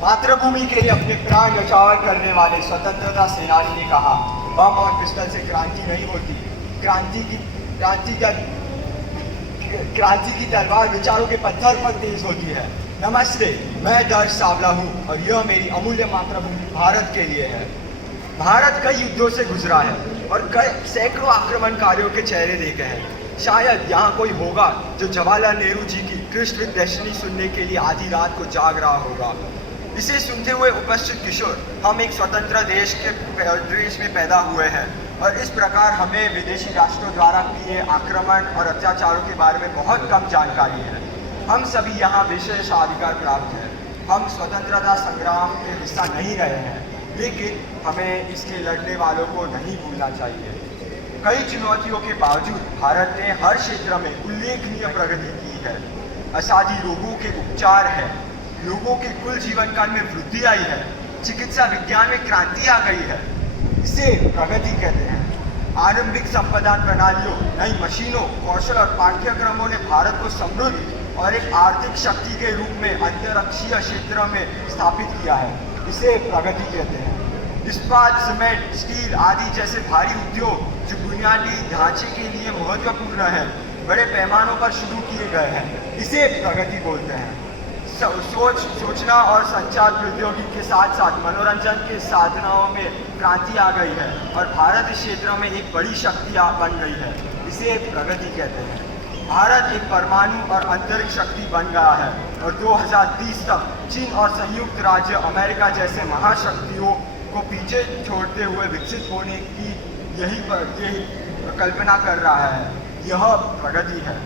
मातृभूमि के लिए अपने प्राण न्यौछावर करने वाले स्वतंत्रता सेनानी ने कहा, बम और पिस्टल से क्रांति नहीं होती, क्रांति की तलवार विचारों के पत्थर पर तेज होती है। नमस्ते, मैं दर्श सावला हूँ और यह मेरी अमूल्य मातृभूमि भारत के लिए है। भारत कई युद्धों से गुजरा है और कई सैकड़ों आक्रमणकारियों के चेहरे देखे हैं। शायद यहाँ कोई होगा जो जवाहरलाल नेहरू जी की ट्विस्ट विद डेस्टिनी सुनने के लिए आधी रात को जाग रहा होगा। इसे सुनते हुए उपस्थित किशोर, हम एक स्वतंत्र देश में पैदा हुए हैं और इस प्रकार हमें विदेशी राष्ट्रों द्वारा किए आक्रमण और अत्याचारों के बारे में बहुत कम जानकारी है। हम सभी यहाँ विशेष अधिकार प्राप्त हैं। हम स्वतंत्रता संग्राम के हिस्सा नहीं रहे हैं, लेकिन हमें इसके लड़ने वालों को नहीं भूलना चाहिए। कई चुनौतियों के बावजूद भारत ने हर क्षेत्र में उल्लेखनीय प्रगति की है। असाधी रोगों के उपचार है, लोगों के कुल जीवन काल में वृद्धि आई है, चिकित्सा विज्ञान में क्रांति आ गई है। इसे प्रगति कहते हैं। आरंभिक संपादन प्रणालियों, नई मशीनों, कौशल और पाठ्यक्रमों ने भारत को समृद्ध और एक आर्थिक शक्ति के रूप में अंतरिक्षीय क्षेत्र में स्थापित किया है। इसे प्रगति कहते हैं। इस्पात, सीमेंट, स्टील आदि जैसे भारी उद्योग जो बुनियादी ढांचे के लिए महत्वपूर्ण है, बड़े पैमानों पर शुरू किए गए हैं। इसे प्रगति बोलते हैं। सोचना और संचार प्रौद्योगिकी के साथ साथ मनोरंजन के साधनों में क्रांति आ गई है और भारत इस क्षेत्र में एक बड़ी शक्ति बन गई है। इसे प्रगति कहते हैं। भारत एक परमाणु और अंतरिक्ष शक्ति बन गया है और 2030 तक चीन और संयुक्त राज्य अमेरिका जैसे महाशक्तियों को पीछे छोड़ते हुए विकसित होने की यही कल्पना कर रहा है। यह प्रगति है,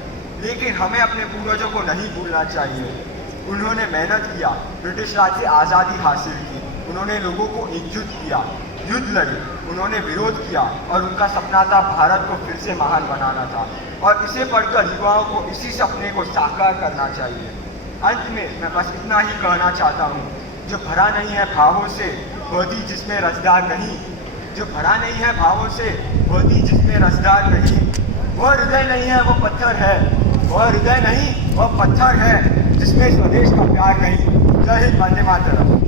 लेकिन हमें अपने पूर्वजों को नहीं भूलना चाहिए। उन्होंने मेहनत किया, ब्रिटिश राज से आज़ादी हासिल की, उन्होंने लोगों को एकजुट किया, युद्ध लड़े, उन्होंने विरोध किया और उनका सपना था भारत को फिर से महान बनाना था और इसे पढ़कर युवाओं को इसी सपने को साकार करना चाहिए। अंत में मैं बस इतना ही कहना चाहता हूँ, जो भरा नहीं है भावों से वह दी जिसमें रसदार नहीं, जो भरा नहीं है भावों से वह दी जिसमें रसदार नहीं, वह हृदय नहीं है वो पत्थर है, वह हृदय नहीं वह पत्थर है जिसमें स्वदेश का प्यार नहीं। जय हिंद, वंदे मातरम।